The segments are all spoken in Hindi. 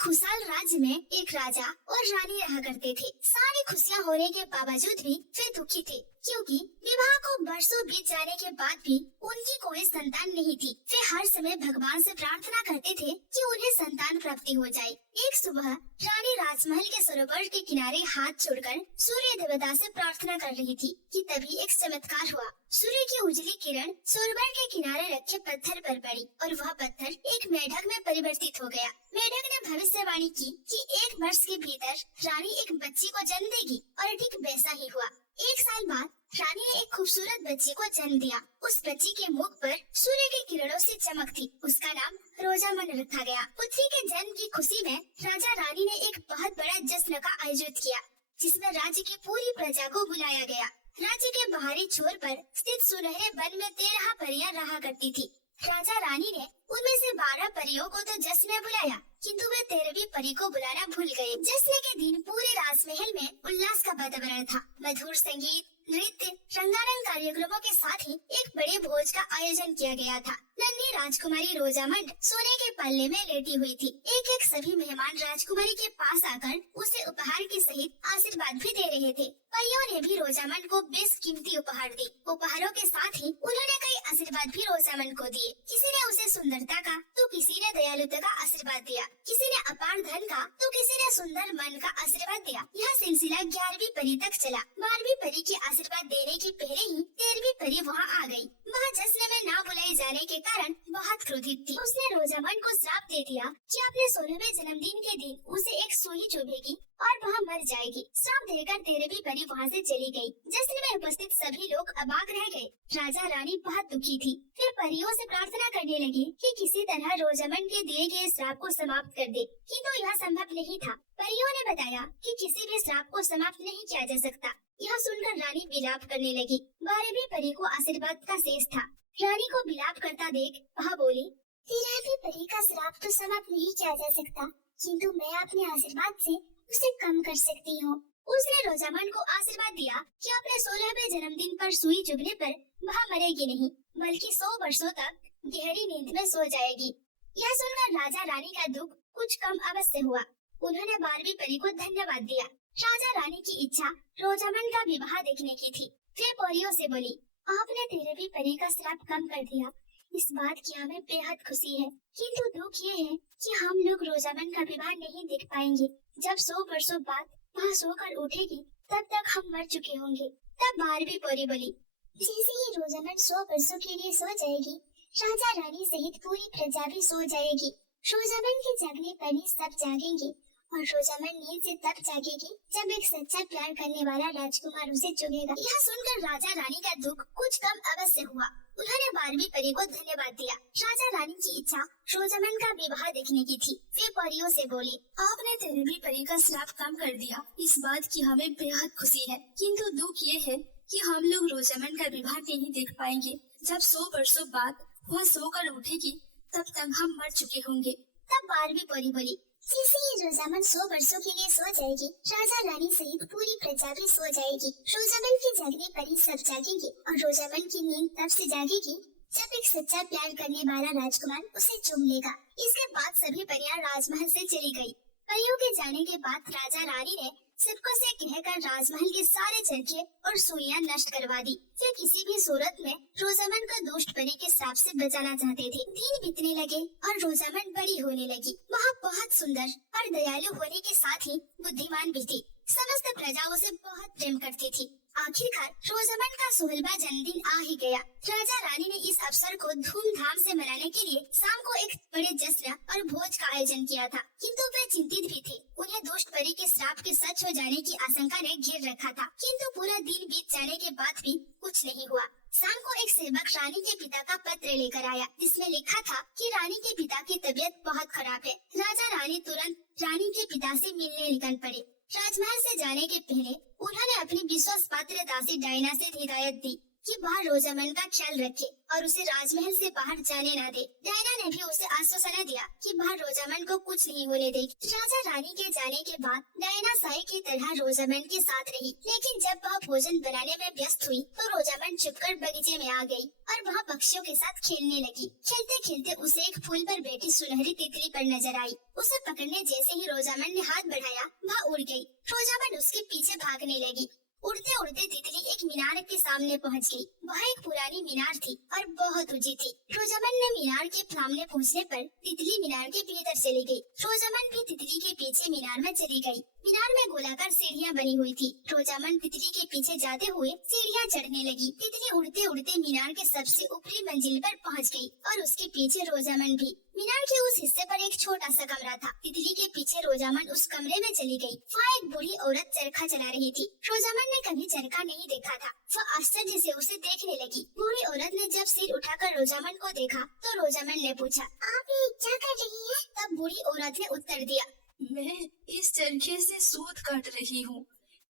खुशहाल राज्य में एक राजा और रानी रहा करते थे। सारी खुशियाँ होने के बावजूद भी वे दुखी थे, क्योंकि विवाह को वर्षों बीत जाने के बाद भी उनकी कोई संतान नहीं थी। वे हर समय भगवान से प्रार्थना करते थे कि उन्हें संतान प्राप्ति हो जाए। एक सुबह रानी राजमहल के सरोवर के किनारे हाथ जोड़कर सूर्य देवता से प्रार्थना कर रही थी कि तभी एक चमत्कार हुआ। सूर्य की उजली किरण सरोवर के किनारे रखे पत्थर पर पड़ी और वह पत्थर एक मेढक में परिवर्तित हो गया। मेढक ने भविष्यवाणी की कि 1 वर्ष के भीतर रानी एक बच्ची को जन्म देगी और ठीक वैसा ही हुआ। 1 साल बाद रानी ने एक खूबसूरत बच्ची को जन्म दिया। उस बच्ची के मुख पर सूर्य की किरणों से चमक थी। उसका नाम रोजामंड रखा गया। पुत्री के जन्म की खुशी में राजा रानी ने एक बहुत बड़ा जश्न का आयोजित किया, जिसमें राज्य की पूरी प्रजा को बुलाया गया। राज्य के बाहरी छोर पर स्थित सुनहरे वन में 13 परियां रहा करती थी। राजा रानी ने उनमें से 12 परियों को तो जश्न में बुलाया, किंतु वे 13वीं परी को बुलाना भूल गए। जश्न के दिन पूरे राजमहल में उल्लास का वातावरण था। मधुर संगीत, नृत्य, रंगारंग कार्यक्रमों के साथ ही एक बड़े भोज का आयोजन किया गया था। नन्ही राजकुमारी रोजामंड सोने के पल्ले में लेटी हुई थी। एक सभी मेहमान राजकुमारी के पास आकर उसे उपहार के सहित आशीर्वाद भी दे रहे थे। परियों ने भी रोजामंड को बेशकीमती उपहार दी। उपहारों के साथ ही उन्होंने कई आशीर्वाद भी रोजामंड को दिए। किसी ने उसे सुंदरता का तो किसी ने दयालुता का आशीर्वाद दिया, किसी ने अपार धन का तो किसी ने सुंदर मन का आशीर्वाद दिया। यह सिलसिला 11वीं परी तक चला। 12वीं परी के आशीर्वाद देने के पहले ही 13वीं परी वहाँ आ गई। वह जश्न में ना बुलाए जाने के कारण बहुत क्रोधित थी। उसने रोजामंड को श्राप दे दिया कि अपने 16वें जन्मदिन के दिन उसे एक सुई चुभेगी और वह मर जाएगी। श्राप देकर 13वीं परी वहाँ से चली गई। जश्न में उपस्थित सभी लोग अबाक रह गए। राजा रानी बहुत दुखी थी। फिर परियों से प्रार्थना करने लगी कि किसी तरह रोजामंड के दिए गए श्राप को समाप्त कर दे, किंतु यह संभव नहीं था। परियों ने बताया कि किसी भी श्राप को समाप्त नहीं किया जा सकता। यह सुनकर रानी विलाप करने लगी। 12वीं परी को आशीर्वाद का शेष था। रानी को विलाप करता देख वह बोली, 13वीं परी का श्राप तो समाप्त नहीं किया जा सकता, किंतु मैं अपने आशीर्वाद से उसे कम कर सकती हूँ। उसने रोजामंड को आशीर्वाद दिया कि अपने 16वें जन्मदिन पर सुई चुभने पर वह मरेगी नहीं, बल्कि 100 वर्षों तक गहरी नींद में सो जाएगी। यह सुनकर राजा रानी का दुख कुछ कम अवश्य हुआ। उन्होंने 12वीं परी को धन्यवाद दिया। राजा रानी की इच्छा रोजामंड का विवाह देखने की थी। वे परियों से बोली, आपने 13वीं परी का श्राप कम कर दिया। इस बात की हमें बेहद खुशी है, किंतु दुख ये है कि हम लोग रोजामंड का विवाह नहीं देख पाएंगे। जब 100 वर्षों बाद वह सोकर उठेगी, तब तक हम मर चुके होंगे। तब 12वीं परी बोली, जैसे ही रोजामंड 100 वर्षों के लिए सो जाएगी, राजा रानी सहित पूरी प्रजा भी सो जाएगी। रोजामंड के जागने पर ही सब जागेंगे और रोजामंड नींद से तब जागेगी जब एक सच्चा प्यार करने वाला राजकुमार उसे चुनेगा। यह सुनकर राजा रानी का दुख कुछ कम अवश्य हुआ। उन्होंने 12वीं परी को धन्यवाद दिया। राजा रानी की इच्छा रोजामंड का विवाह देखने की थी। वे परियों से बोली, आपने 13वीं परी का श्राप कम कर दिया। इस बात की हमें बेहद खुशी है, किंतु दुख ये है कि हम लोग रोजामंड का विवाह नहीं देख पाएंगे। जब 100 वर्षों बाद वह सोकर उठेगी, तब तक हम मर चुके होंगे। तब 12वीं परी बोली, जैसे ही रोजामंड 100 वर्षों के लिए सो जाएगी, राजा रानी सहित पूरी प्रजा भी सो जाएगी। रोजामंड के जागने पर ही सब जागेंगे और रोजामंड की नींद तब से जागेगी जब एक सच्चा प्यार करने वाला राजकुमार उसे चूम लेगा। इसके बाद सभी परियां राजमहल से चली गई। परियों के जाने के बाद राजा रानी ने सबको से कहकर राजमहल के सारे चरखे और सुइयां नष्ट करवा दी। वे किसी भी सूरत में रोजामंड को दुष्ट परी के श्राप से बचाना चाहते थे। दिन बीतने लगे और रोजामंड बड़ी होने लगी। वह बहुत सुंदर और दयालु होने के साथ ही बुद्धिमान भी थी। समस्त प्रजा उसे बहुत प्रेम करती थी। आखिरकार रोजामंड का 16वां जन्मदिन आ ही गया। राजा रानी ने इस अवसर को धूमधाम से मनाने के लिए शाम को एक बड़े जश्न और भोज का आयोजन किया था, किंतु वे चिंतित भी थे। उन्हें दुष्ट परी के श्राप के सच हो जाने की आशंका ने घेर रखा था, किंतु पूरा दिन बीत जाने के बाद भी कुछ नहीं हुआ। शाम को एक सेवक रानी के पिता का पत्र लेकर आया, जिसमें लिखा था कि रानी के पिता की तबीयत बहुत खराब है। राजा रानी तुरंत रानी के पिता से मिलने निकल पड़े। राजमहल से जाने के पहले उन्होंने अपनी विश्वास पात्र दासी डायना से हिदायत दी कि वह रोजामन का ख्याल रखे और उसे राजमहल से बाहर जाने न दे। डायना ने भी उसे आश्वासन दिया कि वह रोजामन को कुछ नहीं होने देगी। राजा रानी के जाने के बाद डायना साई की तरह रोजामन के साथ रही, लेकिन जब वह भोजन बनाने में व्यस्त हुई तो रोजामन छुपकर बगीचे में आ गई और वह पक्षियों के साथ खेलने लगी। खेलते खेलते उसे एक फूल पर बैठी सुनहरी तितली पर नजर आई। उसे पकड़ने जैसे ही रोजामन ने हाथ बढ़ाया, वह उड़ गई। रोजामन उसके पीछे भागने लगी। उड़ते उड़ते तितली एक मीनार के सामने पहुंच गई। वह एक पुरानी मीनार थी और बहुत ऊंची थी। रोजामन ने मीनार के सामने पहुंचने पर तितली मीनार के भीतर चली गई। रोजामन भी तितली के पीछे मीनार में चली गई। मीनार में गोलाकार सीढ़ियां बनी हुई थी। रोजामन तितली के पीछे जाते हुए सीढ़ियां चढ़ने लगी। तितली उड़ते उड़ते मीनार के सबसे ऊपरी मंजिल पर पहुंच गई और उसके पीछे रोजामन भी। मीनार के उस हिस्से पर एक छोटा सा कमरा था। तितली के पीछे रोजामन उस कमरे में चली गई। वहाँ एक बूढ़ी औरत चरखा चला रही थी। रोजामन ने कभी चरखा नहीं देखा था। वह आश्चर्य से उसे देखने लगी। बूढ़ी औरत ने जब सिर उठाकर रोजामन को देखा तो रोजामन ने पूछा, आप ये क्या कर रही है? तब बूढ़ी औरत ने उत्तर दिया, मैं इस चरखे से सूत काट रही हूँ।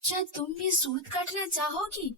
क्या तुम भी सूत काटना चाहोगी?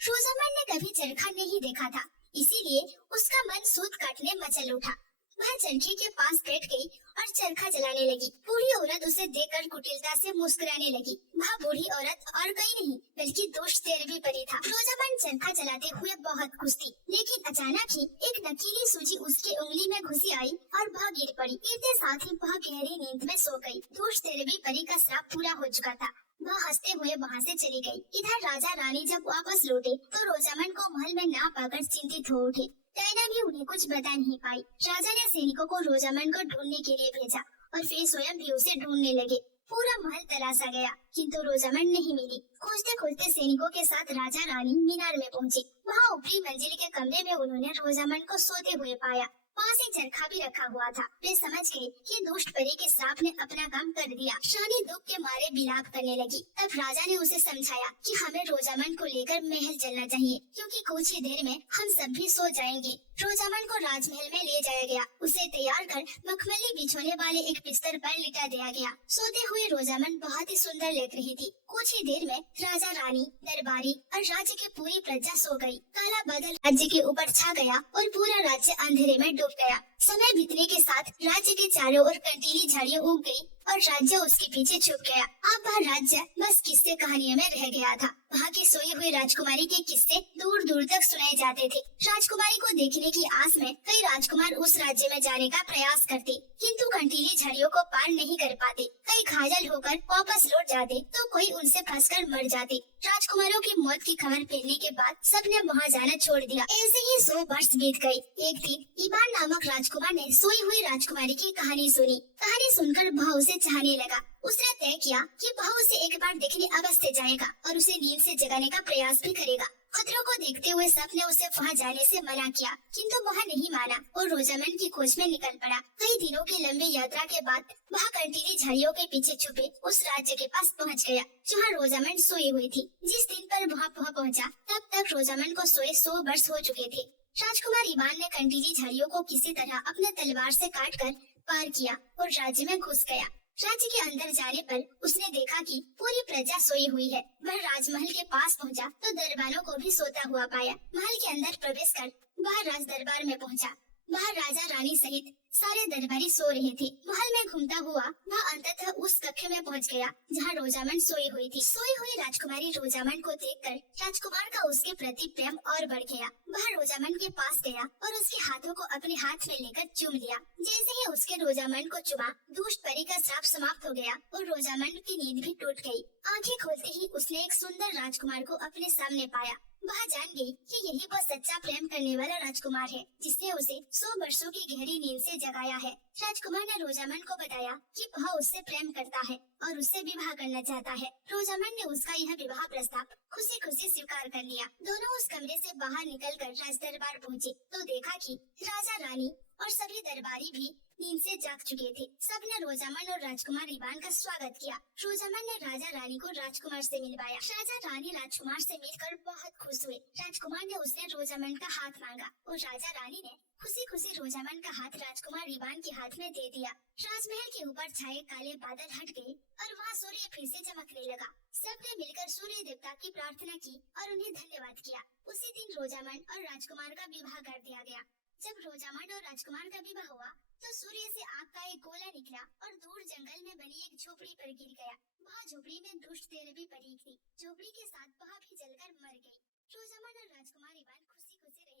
रोजामन ने कभी चरखा नहीं देखा था, इसीलिए उसका मन सूत काटने मचल उठा। वह चरखे के पास बैठ गई और चरखा चलाने लगी। बूढ़ी औरत उसे देखकर कुटिलता से मुस्कुराने लगी। वह बूढ़ी औरत और कोई नहीं बल्कि दोस्त तेरवी परी था। रोजामन चरखा चलाते हुए बहुत खुश थी, लेकिन अचानक ही एक नकीली सूजी उसकी उंगली में घुसी आई और वह गिर पड़ी। गिरते साथ ही वह गहरी नींद में सो गई। दोस्त तेरवी परी का श्राप पूरा हो चुका था। वह हंसते हुए वहाँ से चली गई। इधर राजा रानी जब वापस लौटे तो रोजामन को महल में ना पाकर चिंतित हो उठे। डायना भी उन्हें कुछ बता नहीं पाई। राजा ने सैनिकों को रोजामन को ढूंढने के लिए भेजा और फिर स्वयं भी उसे ढूंढने लगे। पूरा महल तलाशा गया, किंतु रोजामन नहीं मिली। खोजते खोजते सैनिकों के साथ राजा रानी मीनार में पहुंचे। वहाँ ऊपरी मंजिल के कमरे में उन्होंने रोजामन को सोते हुए पाया। वहाँ से चरखा भी रखा हुआ था। वे समझ गए कि दुष्ट परी के श्राप ने अपना काम कर दिया। रानी दुख के मारे बिलाप करने लगी। तब राजा ने उसे समझाया कि हमें रोजामन को लेकर महल चलना चाहिए, क्योंकि कुछ ही देर में हम सब भी सो जाएंगे। रोजामन को राजमहल में ले जाया गया। उसे तैयार कर मखमली बिछोने वाले एक बिस्तर पर लिटा दिया गया। सोते हुए रोजामन बहुत ही सुंदर लग रही थी। कुछ ही देर में राजा रानी, दरबारी और राज्य की पूरी प्रजा सो गई। काला बादल राज्य के ऊपर छा गया और पूरा राज्य अंधेरे में डूब गया। समय बीतने के साथ राज्य के चारों ओर कंटीली झाड़ियां उग गई और राज्य उसके पीछे छुप गया। अब वह राज्य बस किस्से कहानियों में रह गया था। वहाँ की सोई हुई राजकुमारी के किस्से दूर दूर तक सुनाए जाते थे। राजकुमारी को देखने की आस में कई राजकुमार उस राज्य में जाने का प्रयास करते, किंतु कंटीली झाड़ियों को पार नहीं कर पाते। कई घायल होकर वापस लौट जाते तो कोई उनसे फंसकर मर जाते। राजकुमारों की मौत की खबर फैलने के बाद सबने वहाँ जाना छोड़ दिया। ऐसे ही 100 वर्ष बीत गए। एक दिन ईबान नामक राजकुमार ने सोई हुई राजकुमारी की कहानी सुनी। कहानी सुनकर वह उसे चाहने लगा। उसने तय किया कि वह उसे एक बार देखने अवश्य जाएगा और उसे नींद से जगाने का प्रयास भी करेगा। खतरों को देखते हुए सबने उसे वहाँ जाने से मना किया, किंतु वह नहीं माना और रोजामन की खोज में निकल पड़ा। कई दिनों की लंबी यात्रा के बाद वह कंटीली झाड़ियों के पीछे छुपे उस राज्य के पास पहुँच गया जहाँ रोजामन सोई हुई थी। जिस दिन पर वह पहुँचा तब तक रोजामन को सोए 100 वर्ष हो चुके थे। राजकुमार ईबान ने कंटीली झाड़ियों को किसी तरह अपने तलवार से काटकर पार किया और राज्य में घुस गया। राज्य के अंदर जाने पर उसने देखा कि पूरी प्रजा सोई हुई है। वह राजमहल के पास पहुंचा तो दरबारों को भी सोता हुआ पाया। महल के अंदर प्रवेश कर वह राज दरबार में पहुंचा। वह राजा रानी सहित सारे दरबारी सो रहे थे। महल में घूमता हुआ वह अंततः उस कक्ष में पहुंच गया जहां रोजामन सोई हुई थी। सोई हुई राजकुमारी रोजामन को देखकर राजकुमार का उसके प्रति प्रेम और बढ़ गया। वह रोजामन के पास गया और उसके हाथों को अपने हाथ में लेकर चूम लिया। जैसे ही उसके रोजामन को चुमा, दुष्ट परी का श्राप समाप्त हो गया और रोजामन की नींद भी टूट गई। आंखें खोलते ही उसने एक सुंदर राजकुमार को अपने सामने पाया। वह जान गई कि यही वो सच्चा प्रेम करने वाला राजकुमार है जिसने उसे 100 वर्षों की गहरी नींद से जगाया है। राजकुमार ने रोजामन को बताया कि वह उससे प्रेम करता है और उससे विवाह करना चाहता है। रोजामन ने उसका यह विवाह प्रस्ताव खुशी खुशी स्वीकार कर लिया। दोनों उस कमरे से बाहर निकलकर राज दरबार पहुँचे तो देखा कि राजा रानी और सभी दरबारी भी नींद से जाग चुके थे। सबने रोजामन और राजकुमार इबान का स्वागत किया। रोजामन ने राजा रानी को राजकुमार से मिलवाया। राजा रानी राजकुमार से मिलकर बहुत खुश हुए। राजकुमार ने उसने रोजामन का हाथ मांगा और राजा रानी ने खुशी खुशी रोजामन का हाथ राजकुमार इबान के हाथ में दे दिया। राजमहल के ऊपर छाए काले बादल हट गए और वहाँ सूर्य फिर से चमकने लगा। सबने मिलकर सूर्य देवता की प्रार्थना की और उन्हें धन्यवाद किया। उसी दिन रोजामन और राजकुमार का विवाह कर दिया गया। जब रोजामन और राजकुमार का विवाह हुआ तो सूर्य से आग का एक गोला निकला और दूर जंगल में बनी एक झोपड़ी पर गिर गया। वह झोपड़ी में दुष्ट देवी परी थी। झोपड़ी के साथ वह भी जलकर मर गई। रोजामन और राजकुमार इबान खुशी खुशी रहे।